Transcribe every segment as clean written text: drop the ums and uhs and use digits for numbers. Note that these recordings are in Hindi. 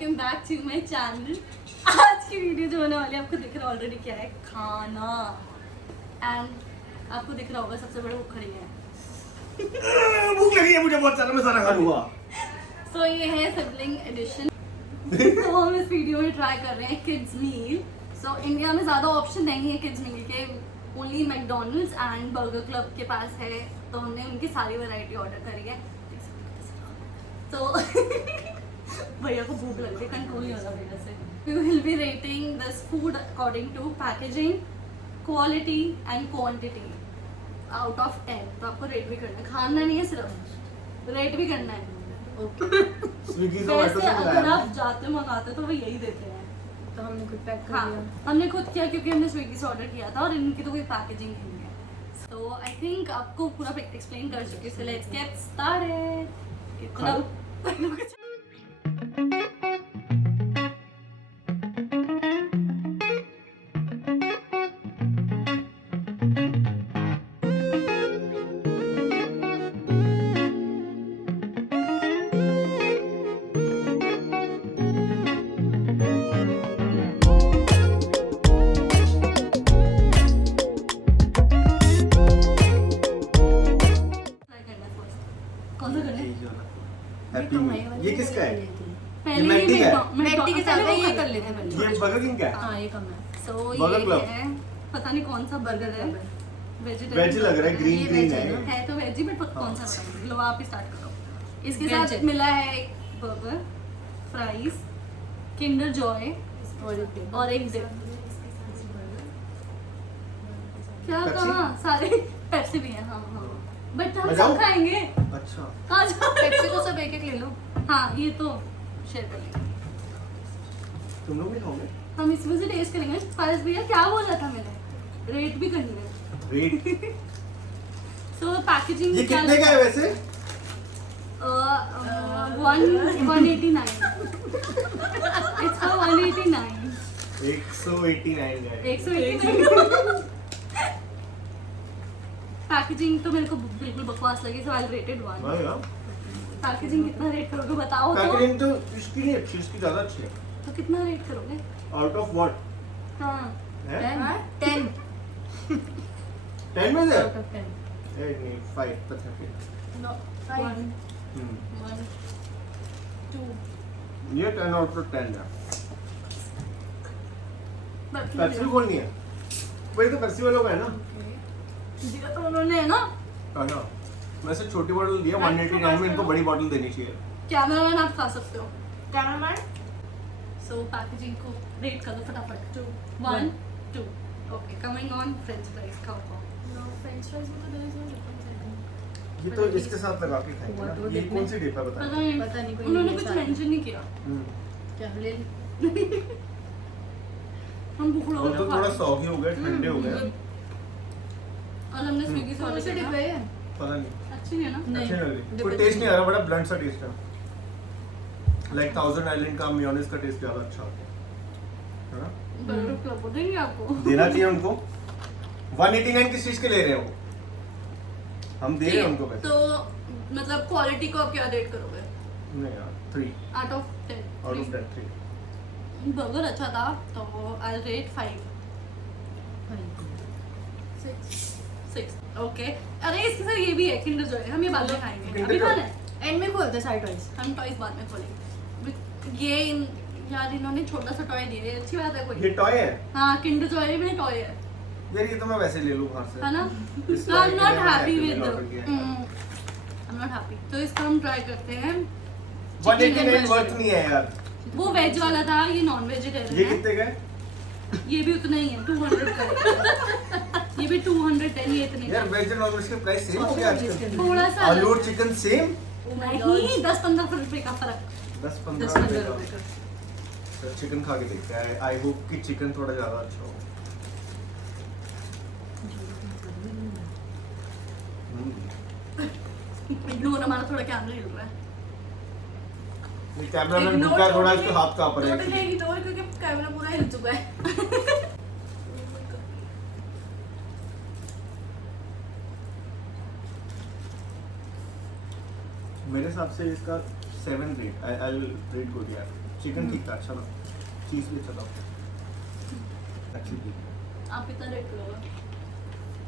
Welcome back to my channel. आज की वीडियो जो होने वाली है आपको दिख रहा है ऑलरेडी क्या है, खाना। एंड आपको दिख रहा होगा सबसे बड़े वो खड़ी है। भूख लगी है मुझे बहुत सारा, मैं सारा खा लूंगा। सो ये है सिबलिंग एडिशन। तो हम इस वीडियो में ट्राई कर रहे हैं किड्स मील। सो इंडिया में ज़्यादा ऑप्शन नहीं है किड्स मील के, only McDonald's and burger club के पास है। तो हमने उनकी सारी वैरायटी ऑर्डर करी है। तो भैया को भूख लग रही है, कंट्रोल नहीं हो रहा भैया से। We will be rating this food according to packaging, quality and quantity out of 10। तो आपको रेट भी करना है, खाना नहीं है सिर्फ रेट भी करना है। स्विगी वैसे अगर आप जाते मंगाते तो वो यही देते हैं। तो हमने खुद पैक कर हाँ दिया। हमने खुद किया क्योंकि हमने स्विगी से ऑर्डर किया था और इनकी तो कोई पैकेजिंग नहीं है। तो आई थिंक आपको पूरा एक्सप्लेन कर चुके, सो लेट्स गेट स्टार्टेड। इतना कौन सा करें? ये किसका है? पहले मैकडी ये का है? मैकडी के साथ पहले ये वो कर लेते हैं पहले। ये बर्गर किंग का है? हाँ ये कम है। सो Burger ये Club? है, पता नहीं कौन सा बर्गर है। वेजिटेरियन वेज लग रहा है, ग्रीन ये ग्रीन veg है है ये। ना? है तो वेजी, बट कौन सा बताऊं? लो आप ही स्टार्ट करो। इसके Veg साथ है। मिला है एक बर्गर, फ्राइज, किंडर जॉय और एक डिप। क्या Pepsi? कहा? सारे पेप्सी भी है। हाँ हाँ, बट हम मैं सब जाऊं? खाएंगे। अच्छा कहाँ जाओ? पेप्सी तो सब एक एक ले लो। हाँ ये तो शेयर कर लेंगे तुम लोग भी खाओगे? हम, इसमें से टेस्ट करेंगे। फारिस भैया क्या बोला था मैंने, रेट भी करनी है। रेट सो पैकेजिंग ये कितने का है वैसे? 189। It's for 189। 189 का है। 189। पैकेजिंग तो मेरे को बिल्कुल बकवास लगी, सो आई रेटेड 1। वाह, पैकेजिंग कितना रेट करोगे बताओ तो। पैकेजिंग तो इसकी नहीं अच्छी, इसकी ज्यादा अच्छी है। तो कितना रेट करोगे? Out of what? हाँ है 10 10 में से? Out of 10। ए नहीं 5 पता नहीं। नो 1 1 2 ये 10 आउट ऑफ 10 है। बस पेप्सी कौन नहीं है? वही तो पेप्सी वालों का है ना? दिया तो उन्होंने है ना। अच्छा वैसे छोटी बोतल दिया 189 में, इनको बड़ी बोतल देनी चाहिए। कैमरामैन आप खा सकते हो। कैमरामैन सो पैकेजिंग को रेट कर दो फटाफट। 2 1 2 okay, coming on French fries खाओ। नो फ्रेंच फ्राइज में तो there is no difference। ये तो इसके साथ लगा के खाएंगे वो ना। ये देखने- कौन सी डिप है बता? पता नहीं कोई उन्होंने नहीं कुछ सारे। मेंशन नहीं किया। क्या ले ले। हम भूख और तो लगा थोड़ा सॉगी हो गए, ठंडे हो गए। और हमने स्विगी से कौन ऑर्डर सी डिप किया। है ये? पता नहीं अच्छी नहीं है ना? नहीं। अच्छे लग रही। डिप कोई अच्छी टेस्ट नहीं आ है। रहा, बड़ा ब्लंट सा टेस्ट है। लाइक 1000 आइलैंड का मेयोनेज का टेस्ट ज्यादा अच्छा होता है ना? बर्गर क्लब देंगे आपको। देना चाहिए उनको। 189 किस चीज के ले रहे हो? हम दे रहे हैं उनको पैसे। तो मतलब क्वालिटी को आप क्या रेट करोगे? नहीं यार 3 out of 10। Out of 10 3। Burger अच्छा था तो आई रेट 5 6 ओके। अरे इसके साथ ये भी है किंडर जॉय, हम ये बाद में खाएंगे। Kinder अभी Joy? खाना है, एंड में खोलते साइड वाइज। हम टॉयज बाद में खोलेंगे। ये यार इन्होंने छोटा सा टॉय दिया है, अच्छी बात है ये कोई। टॉय है हाँ किंडर जॉय में टॉय है, यार, ये तो मैं वैसे ले लूं बाहर से। है ना? इस So I'm toy not के लिए happy मैंने with order किया है। I'm not happy। तो इसका हम ट्राई करते हैं। 189 वर्थ नहीं है यार। वो वेज वाला था, ये नॉन ये वेजिटेरियन है। कितने का है? ये भी उतना ही है, 200 का है। ये भी 210, ये इतने यार का। वेज एंड नॉन वेज के प्राइस सेम हो गए आजकल। थोड़ा सा आलू और चिकन सेम। नहीं, 10-15 रुपए का फर्क। 10-15 रुपए का। तो चिकन खा के देखते हैं। आई होप कि चिकन थोड़ा ज्यादा अच्छा हो। इग्नोर, हमारा थोड़ा कैमरा हिल रहा है। ये कैमरामैन भूखा है, थोड़ा इसके हाथ कांप रहे हैं। इग्नोर क्योंकि कैमरा पूरा हिल चुका है। मेरे हिसाब से इसका 7 rate. I will rate good यार। चिकन ठीक था, अच्छा था, चीज भी अच्छा था एक्चुअली। आप कितना रेट करोगे?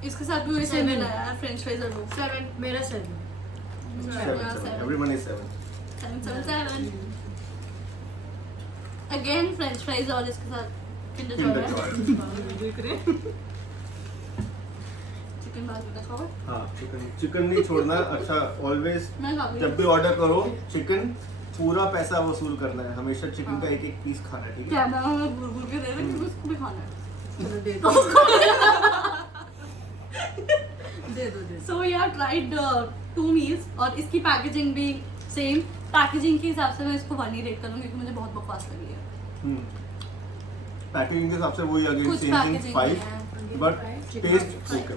इसके साथ भी वही 7 7 आया है, फ्रेंच फ्राइज और वो 7 मेरा 7 everyone is 7। 777 again French fries और इसके साथ किंडर जॉय किंडर है। जॉय। चिकन बाजू दिखाओ। हाँ चिकन नहीं छोड़ना, अच्छा ऑलवेज मैं खा जब भी ऑर्डर करो चिकन पूरा पैसा वसूल करना है, हमेशा चिकन का एक एक पीस खाना है, ठीक है? क्या मैं घूर घूर के दे रही हूँ, उसको भी खाना है। चलो दे तो दो उसको दे दो so we have tried 2 meals और इसकी पैकेजिंग भी सेम। पैकेजिंग के हिसाब से मैं इसको 1 ही रेट करूँगी क्योंकि मुझे बहुत बकवास लगी है। पैकेजिंग के हिसाब से वही अगेन कुछ सेम थिंग packaging 5 है, but chicken taste nuggets। Okay.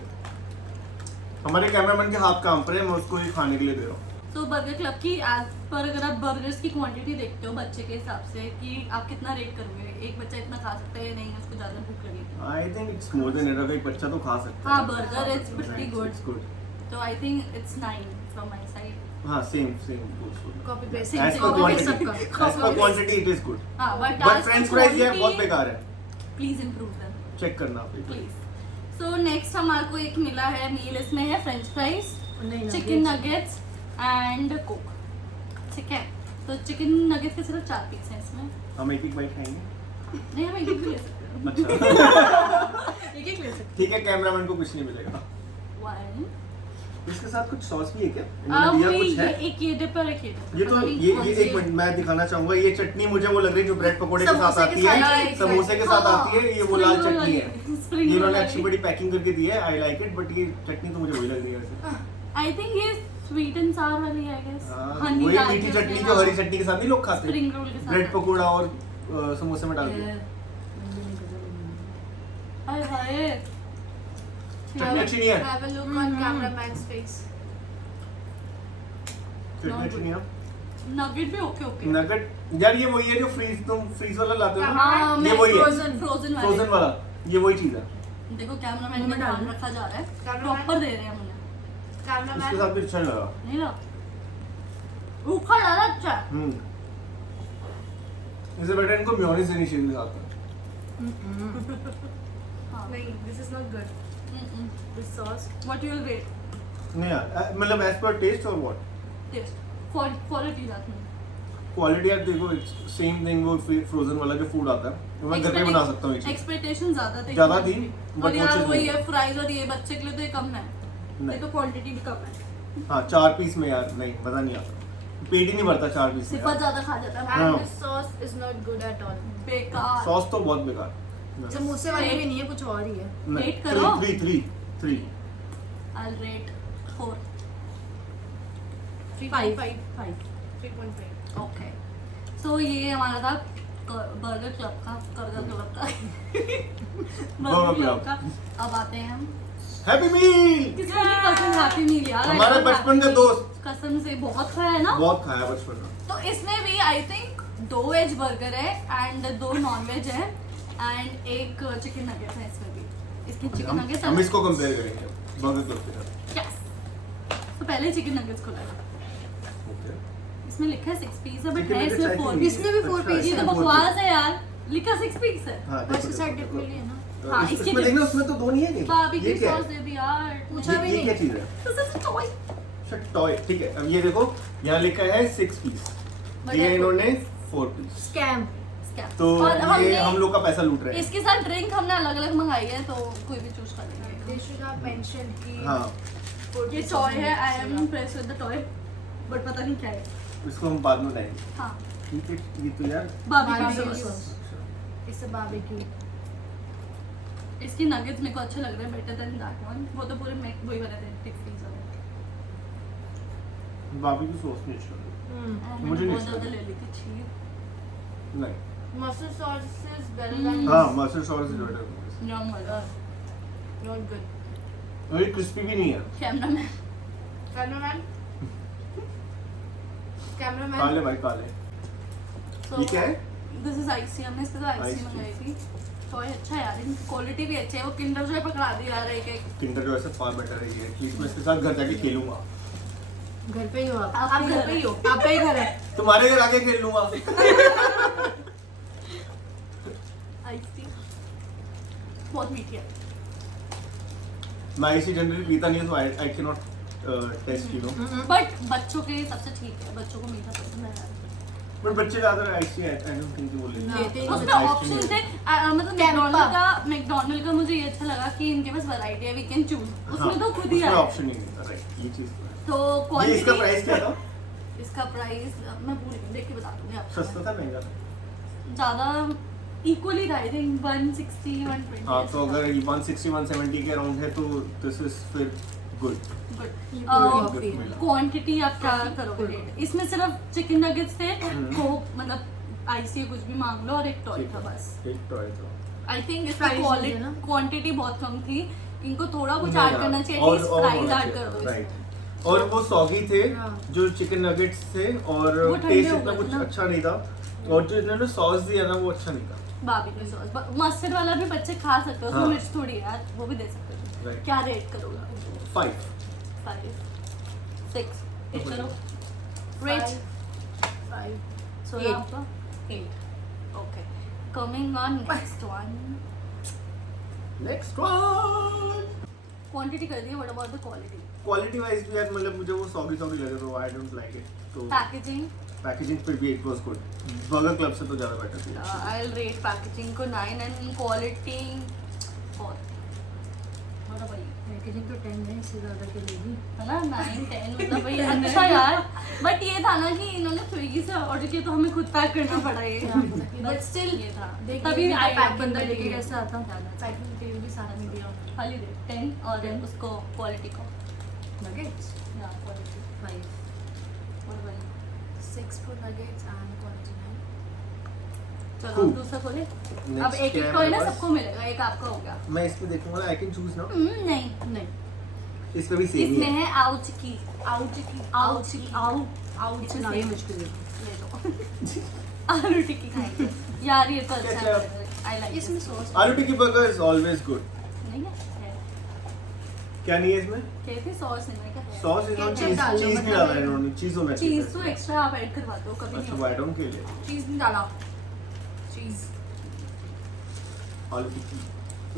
हमारे कैमरामैन के हाथ काम पर है, मैं उसको ही खाने के लिए दे रहा हूँ। तो बर्गर क्लब की एज पर अगर आप बर्गर्स की क्वांटिटी देखते हो बच्चे के हिसाब से कि आप कितना रेट करोगे, एक बच्चा इतना खा सकता है या नहीं, उसको ज़्यादा भूख लगेगी। I think it's more than enough, एक बच्चा तो खा सकता है। हाँ burger it's pretty good, it's good. तो I think it's 9 from my side. हाँ same copy paste Same, as same, per copy quantity, सबका। As per quantity it is good, हाँ बट बट फ्रेंच फ्राइज ये बहुत बेकार है, प्लीज इम्प्रूव देम चेक करना आप प्लीज। सो नेक्स्ट हमारे को एक मिला है मील, इसमें है फ्रेंच फ्राइज, नहीं चिकन नगेट्स एंड कोक। ठीक है, तो चिकन नगेट्स के सिर्फ 4 पीस हैं इसमें। हम एक एक बाइट खाएंगे। नहीं हम एक भी ले सकते हैं। अच्छा एक एक ले सकते ठीक है, कैमरामैन को कुछ नहीं मिलेगा। 1 इसके साथ कुछ सॉस भी है क्या? इन्होंने दिया कुछ है? एक ये डिप और एक ये dip। ये तो पता नहीं ये कौन ये सी एक है। मिनट मैं दिखाना चाहूंगा, ये चटनी मुझे वो लग रही है जो ब्रेड पकोड़े के साथ समोसे के आती साथ, है, right, समोसे के साथ हाँ, आती है, ये वो लाल spring roll चटनी है। वाली, spring ये roll इन्होंने वाली। अच्छी बड़ी पैकिंग करके दी है, आई लाइक इट, बट ये चटनी तो मुझे वही लग रही है वैसे। आई थिंक ये स्वीट एंड सावर वाली है, आई गेस। हाँ, हनी वही डाल मीठी के चटनी उसमें, जो हाँ। हरी चटनी के साथ नहीं लोग खाते स्प्रिंग रोल के साथ ब्रेड पकोड़ा और समोसे में डाल के। हाय हाय चटनी अच्छी नहीं है, Have a look on cameraman's face. चटनी अच्छी नहीं है। नगेट भी ओके ओके। नगेट यार ये वही है जो तुम फ्रीज वाला लाते हो ना, हाँ ये मैं वही है। फ्रोजन फ्रोजन वाले। वाला, ये वही चीज है। देखो कैमरामैन मुंह में में डाल ध्यान दो। रखा जा रहा है, Cameraman? प्रॉपर दे रहे हैं मुझे। इसके Cameraman. साथ भी अच्छा नहीं लगा। नहीं ना रूखा डाला अच्छा है। इससे बेटर इनको मेयोनीज देनी चाहिए साथ में। हाँ नहीं, this is not good. This sauce. What you will rate नहीं यार मतलब एज पर टेस्ट और व्हाट टेस्ट क्वालिटी साथ में। क्वालिटी यार देखो सेम थिंग वो फ्रोजन वाला जो फूड आता है वो मैं घर पे बना सकता हूँ ये चीज। एक्सपेक्टेशन ज्यादा थे ज्यादा थी, but और वो यार चीज़ वही नहीं है फ्राइज और ये बच्चे के लिए तो ये कम है, नहीं। ये तो क्वांटिटी भी कम है। हाँ 4 पीस में यार नहीं मजा नहीं आता, पेट ही नहीं भरता 4 पीस में सिफा यार। ज्यादा खा जाता है हाँ। And this sauce is not good at all. बेकार। सॉस तो बहुत बेकार। समोसे वाली भी नहीं है, कुछ और ही है. Rate करो। 3 I'll rate 4. 5. 3.5. ओके सो ये हमारा था बर्गर क्लब का बर्गर क्लब का। अब आते हैं हम हैप्पी मील। किसको नहीं पसंद हैप्पी मील यार। हमारे बचपन का दोस्त। कसम से बहुत खाया है ना। बहुत खाया बचपन में। तो इसमें भी आई थिंक 2 वेज बर्गर है एंड 2 नॉन वेज है एंड एक चिकन नगेट्स है इसमें भी। इसकी चिकन नगेट्स हम इसको कंपेयर करेंगे बर्गर क्लब के साथ। यस तो पहले चिकन नगेट्स को लगा। ओके इसमें लिखा है 6 पीस है बट Chicken है nuggets इसमें I 4 think- पीस। इसमें भी 4 अच्छा, पीस ये है. तो बकवास है यार, लिखा 6 पीस है। हाँ और इसके साथ डिप मिली है ना. हाँ, इसमें इसके देखना उसमें तो 2 नहीं है क्या? बाबी ये की क्या सॉस है? दे दी यार। पूछा भी ये नहीं. क्या चीज है? This is a toy. अच्छा टॉय ठीक है। अब ये देखो यहाँ लिखा है 6 पीस, But ये I- इन्होंने 4 पीस, Scam. Scam. तो और ये हमने हम लोग का पैसा लूट रहे हैं। इसके साथ ड्रिंक हमने अलग अलग मंगाई है तो कोई भी चूज कर लेंगे। They should have mentioned कि हाँ 4 ये pieces टॉय है, में I am impressed with the toy but पता नहीं क्या है। इसको हम बाद में लाएंगे। हाँ ठीक है ये तो यार बाबी Barbecue की sauce. It's a barbecue. इसकी नगेट्स मेरे को अच्छे लग रहे हैं बेटर देन दैट वन। वो तो पूरे मैं वही बने थे टिक पीस वाले। बाबी की सॉस नहीं अच्छी लगी। मैंने मुझे नहीं बहुत ज्यादा अच्छा ले ली थी चीज। नहीं Mustard sauce is better than हाँ मस्टर्ड सॉस इज बेटर। यम वाला not good. और ये क्रिस्पी भी नहीं है। Cameraman Cameraman. Cameraman. काले भाई काले। ये क्या है? This is IC. हमने इसके साथ आईसी Icy. मंगाई थी। टॉय अच्छा है यार, इनकी क्वालिटी भी अच्छी है। वो किंडर जॉय पकड़ा दी यार एक एक। किंडर जॉय से फार बेटर है ये। एटलीस्ट मैं इसके साथ घर जाके खेलूंगा। घर पे ही हो आप आपके घर घर पे ही है। हो आपका ही घर है तुम्हारे घर आके खेल लूंगा। आइस टी बहुत मीठी है। मैं आइस जनरली पीता नहीं हूं, so I cannot taste you know. But बच्चों के लिए सबसे ठीक है, बच्चों को मीठा पसंद है। बट बच्चे ज्यादा आइस आई डोंट थिंक वो लेते हैं। लेते ही उसमें ऑप्शन थे मतलब मैकडॉनल्ड का मुझे ये अच्छा लगा कि इनके पास वैरायटी है, वी कैन चूज। उसमें तो खुद ही उसमें है ऑप्शन ही नहीं था, राइट, ये चीज तो है। तो ये इसका क्वांटिटी प्राइस क्या था? इसका प्राइस मैं पूरी देख के बता दूंगी आपको। सस्ता था महंगा था? ज्यादा इक्वली था, आई थिंक 160 120। हाँ, तो अगर 160 170 के अराउंड है तो दिस इज फिर गुड। गुड कॉफी क्वांटिटी आप क्या करोगे रेट? इसमें सिर्फ चिकन नगेट्स थे, कोक मतलब आईसी कुछ भी मांग लो और एक टॉय था बस। एक टॉय था। आई थिंक इसकी Fries मुझे ना? क्वांटिटी बहुत कम थी, इनको थोड़ा कुछ नहीं ऐड यार, करना चाहिए, और एटलीस्ट फ्राइज होना ऐड कर चाहिए, दो राइट। इसमें। और वो सॉगी थे हाँ। जो चिकन नगेट्स थे और वो ठंडे टेस्ट हो इतना गए कुछ थे ना। अच्छा नहीं था, और जो इन्होंने सॉस दिया ना वो अच्छा नहीं था। बारबेक्यू सॉस मस्टर्ड वाला भी बच्चे खा सकते हो, उसमें हाँ। मिर्च थोड़ी है यार, वो भी दे सकते हो। Right. क्या रेट करोगे? 5 5 6 8 करो रेट। 5 सो Eight. आपका 8 okay. Coming on next one, next one. Quantity कर दी, what about the quality? Quality wise भी यार मतलब मुझे वो सॉगी लगे तो आई डोंट लाइक इट। तो पैकेजिंग पैकेजिंग फिर भी it was good, burger club से तो ज्यादा बेटर थी। आई विल रेट पैकेजिंग को 9 एंड क्वालिटी 4। बड़ा भाई पैकेजिंग तो 10 है, इससे ज्यादा के लेगी है ना 9 10 मतलब भाई अच्छा यार। बट ये था ना कि इन्होंने स्विगी से ऑर्डर किया तो हमें खुद पैक करना पड़ा ये, बट स्टिल ये था तभी आई बंदा लेके कैसे आता हूँ पैकिंग डिटेल भी सारा नहीं दिया खाली रेट 10 और उसको क्वालिटी को नगेट्स या क्वालिटी 5 और भाई 6 for nuggets and quality 9 चलो Cool. अब दूसरा खोले। अब Next एक क्या है टॉय ना मेरे पास? सबको मिलेगा, एक आपका हो गया। मैं इस पे देखूंगा, आई कैन चूज नाउ। नहीं नहीं इस पे भी सेम ही इसमें है। है आउच की आउट आउच की आउट आउट ना ये मुश्किल है ले लो आलू टिक्की खाएंगे यार, ये तो अच्छा है। Ketchup. आई लाइक इसमें सॉस आलू टिक्की बर्गर इज ऑलवेज गुड। नहीं है क्या नहीं है इसमें? कैसे सॉस नहीं है क्या? सॉस इज नॉट Ketchup चीज, डालो, चीज मतलब भी डाला है इन्होंने, चीज होना चाहिए। चीज तो एक्स्ट्रा आप ऐड करवा दो कभी अच्छा, नहीं व्हाई डोंट के लिए चीज नहीं डाला चीज आलू टिक्की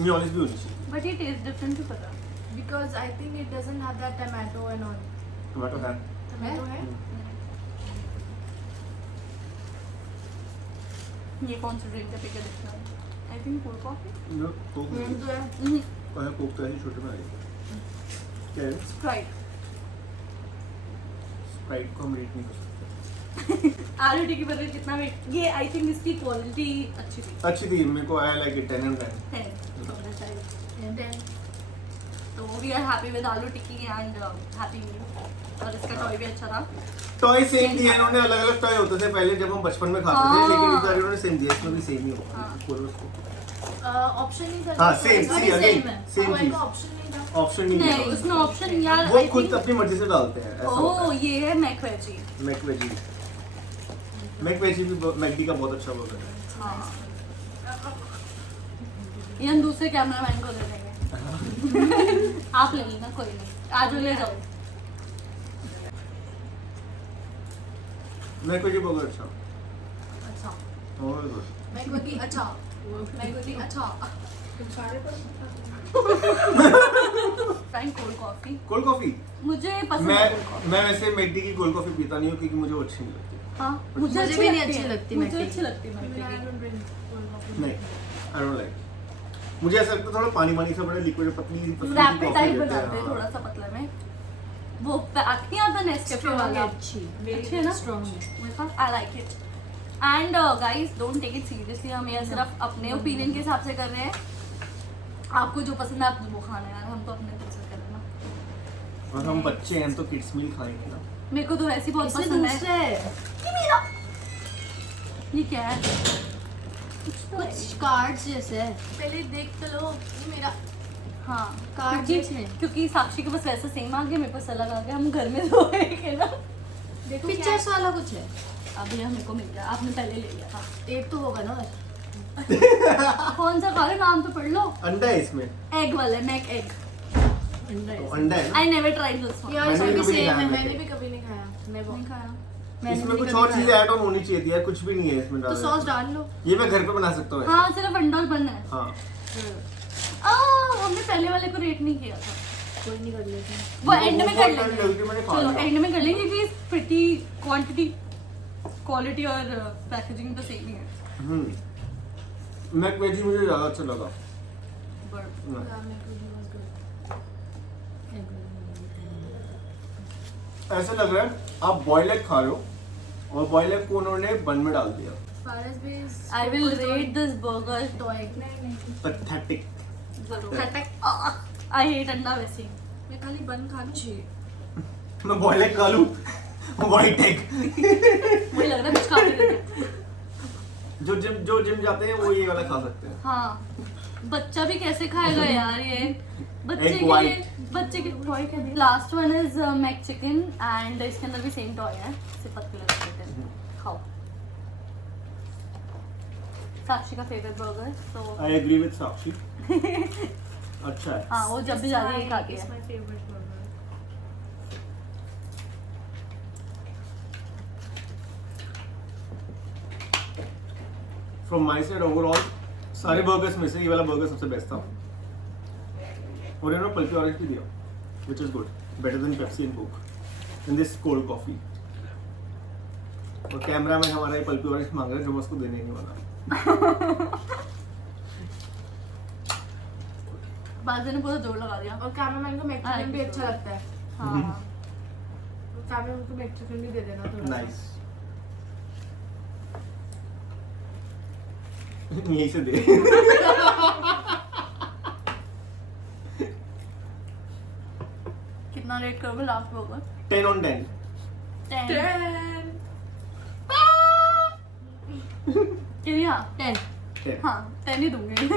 मेयोनीज भी होनी चाहिए। बट ये टेस्ट डिफरेंट भी पता because I think it doesn't have that tomato and all tomato है। tomato है ये कौन सा ड्रिंक है पिके दिखता है? I think cold coffee no coke तो है है, कोक तो ऐसे छोटे में आई। क्या है? स्प्राइट। स्प्राइट को हम रेट नहीं कर सकते। आलू टिक्की पर कितना वेट, ये आई थिंक इसकी क्वालिटी अच्छी थी। अच्छी थी, मेरे को आई like it 10 and 10। 10 and then तो वी आर हैप्पी विद आलू टिक्की एंड हैप्पी मील, और इसका टॉय भी अच्छा था। टॉय सेम दिए इन्होंने, अलग अलग टॉय होते थे पहले जब हम बचपन में खाते थे, हाँ। लेकिन इस बार इन्होंने सेम दिया, इसमें भी सेम ही होगा। हाँ। खोलो उसको। ऑप्शन नहीं था हाँ, same, इसमें see, again, है same और चीज। इनका ऑप्शन नहीं था ऑप्शन नहीं नहीं है उसमें ऑप्शन यार वो I खुद think- अपनी मर्जी से डालते हैं, ऐसा होता ओह है। ये है मैक वेजी। मैकवेजी भी मैकडी का बहुत अच्छा बर्गर है। हाँ ये हम दूसरे कैमरामैन को दे देंगे आप ले लेना, कोई नहीं, आज ले जाओ। मैकवेजी बर्गर अच्छा। अच्छा और गुड। मैं कोई अच्छा तुम सारे पर Frank cold coffee cold coffee मुझे पसंद मैं है cold coffee। मैं वैसे मैकडी की कोल्ड कॉफी पीता नहीं हूँ क्योंकि मुझे वो अच्छी नहीं लगती। हाँ मुझे भी नहीं अच्छी लगती मुझे मैकडी अच्छी लगती है I McD don't drink cold coffee. नहीं, आई डोंट लाइक। मुझे ऐसा लगता है थोड़ा पानी पानी सा, बड़ा लिक्विड पतली पतली रैपिड कॉफी टाइप देते बनाते हैं हैं। थोड़ा सा पतला में, वो पैक नहीं आता नेस्कैफे Strong वाला, है, अच्छी अच्छी है ना? Strong I like it and guys don't take it seriously, हम ये सिर्फ अपने ओपिनियन के हिसाब से कर रहे हैं। आपको जो पसंद है आप वो खाना है यार, हम तो अपने दिल से कर रहे हैं ना। और हम बच्चे हैं तो किड्स मील खाएंगे ना। मेरे को तो वैसे ही बहुत इसमें पसंद है। दूसरा है ये मेरा, ये क्या है? कुछ कार्ड्स जैसे है पहले देख तो लो ये मेरा हाँ कार्ड क्योंकि जैसे है। क्योंकि साक्षी के पास वैसा सेम आ गया, मेरे पास अलग आ गया, हम घर में दो है ना। देखो पिक्चर्स वाला कुछ है अभी मेरे को मिल गया, आपने पहले ले लिया था। एक तो होगा ना कौन सा खा रहे, नाम तो पढ़ लो। अंडा है इसमें। एग वाला है, मैक एग। तो अंडा है ना? I never tried this one. यार मैंने इसमें भी कभी नहीं सेम है, खाया मैंने वैसे। भी कभी नहीं खाया। नेवर। नहीं खाया। इसमें भी कुछ कभी और खाया। चीजें ऐड ऑन होनी चाहिए थी यार, कुछ भी नहीं है इसमें तो डाला सॉस है। डाल लो। ये मैं घर पे बना सकता हूँ हाँ ऐसे। सिर्फ अंडा और बन है। हाँ हमने पहले वाले को रेट नहीं किया था। कोई नहीं कर लेते हैं। वो एंड में कर बहुत लेंगे। मैंने खा चलो लिया। एंड में कर लेंगे क्योंकि प्रिटी क्वालिटी और पैकेजिंग तो सेम ही है। मैक वेजी मुझे ज्यादा अच्छा लगा। But Yeah, macaroni was good. ऐसा लग रहा है आप बॉयल एग खा रहे हो और बॉयल एग को उन्होंने बन में डाल दिया। Faraz bhi is I will rate this burger toy. नहीं पैथेटिक। जरूर। I hate अंडा वैसे ही। मैं खाली बन खाना चाहिए। मैं बॉयल एग खा लूं व्हाइट एग। मुझे लग रहा है कुछ खा के देते। जो जिम जाते हैं वो ये वाला खा सकते हैं। हाँ बच्चा भी कैसे खाएगा यार ये बच्चे Egg के white. लिए बच्चे के टॉय क्या दिया last one is McChicken and इसके अंदर भी सेम टॉय है सिर्फ पतले लगते हैं खाओ साक्षी का फेवरेट बर्गर तो आई एग्री विद साक्षी। अच्छा है। हाँ वो जब भी जाती है ये खाती It's है my favorite burger. From my side overall सारे बर्गर्स में से ये वाला बर्गर सबसे बेस्ट था और इन्होंने पल्पी ऑरेंज भी दिया which is good better than Pepsi and Coke in this cold coffee. और कैमरा में हमारा ये पल्पी ऑरेंज मांग रहा है जो मैं उसको देने नहीं वाला। बाजू ने पूरा जोर लगा दिया और कैमरामैन को मैक्सिकन भी अच्छा लगता है। हाँ कैमरामैन को मैक्सिकन भी दे देना थोड़ा। नाइस। यही से दे। कितना रेट करोगे लास्ट बर्गर 10 on 10। 10 10 हाँ 10 10। हाँ 10 ही दूंगी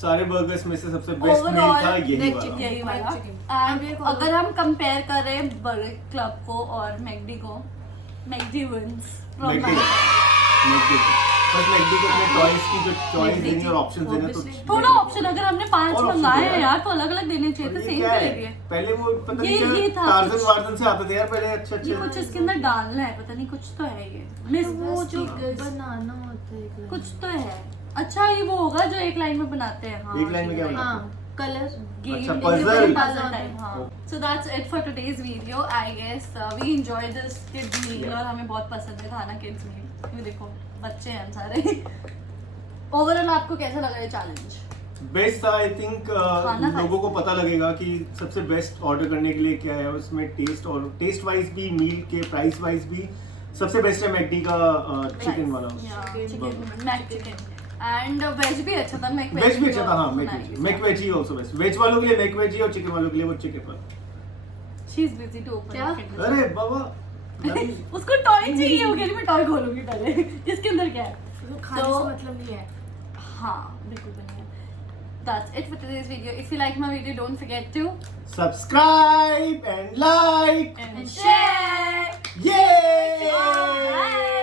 सारे बर्गर्स में से सबसे बेस्ट मील था यही Red वाला। chicken। यही वाला chicken। And अब ये खोलो। अगर हम कंपेयर करें बर्गर क्लब को और मैकडी को मैकडी विंस मैकडी बस मैकडी को अपने टॉयज की जो चॉइस देनी और ऑप्शंस देने तो Obviously। थोड़ा ऑप्शन अगर हमने 5 और option मंगाए दिया हैं है। यार तो अलग अलग देने चाहिए और थे ये सेम क्या कर है? दिए पहले वो पता ये नहीं था टार्जन कुछ। वार्जन से आते थे यार पहले अच्छे ये कुछ इसके अंदर डालना है पता नहीं कुछ तो है ये मिस वो जो बनाना होता है कुछ तो है अच्छा ये वो होगा जो एक लाइन में बनाते हैं हाँ एक लाइन में क्या बनाते हाँ कलर अच्छा, puzzle। हाँ so that's it for today's video I guess we enjoyed this kids meal और हमें बहुत पसंद है खाना kids meal ये देखो बच्चे हैं सारे ओवरऑल आपको कैसा लगा ये चैलेंज बेस्ट था आई थिंक खाना था। लोगों को पता लगेगा कि सबसे बेस्ट ऑर्डर करने के लिए क्या है और उसमें टेस्ट और टेस्ट वाइज भी मील के प्राइस वाइज भी सबसे बेस्ट है मैकडी का चिकन वाला chicken McChicken and veg भी अच्छा था मैक वेज भी अच्छा था हाँ McVeggie also best veg वालों के लिए मैक वेजी और चिकन वालों के लिए वो चिकन वाला। शी इज बिजी टू क्या? ओपन अरे बाबा उसको टॉय चाहिए वो कह रही मैं टॉय खोलूंगी पहले इसके अंदर क्या है वो खाने तो- से मतलब नहीं है। हाँ बिल्कुल भी नहीं है that's it for today's video if you like my video don't forget to subscribe and like and share ये Bye.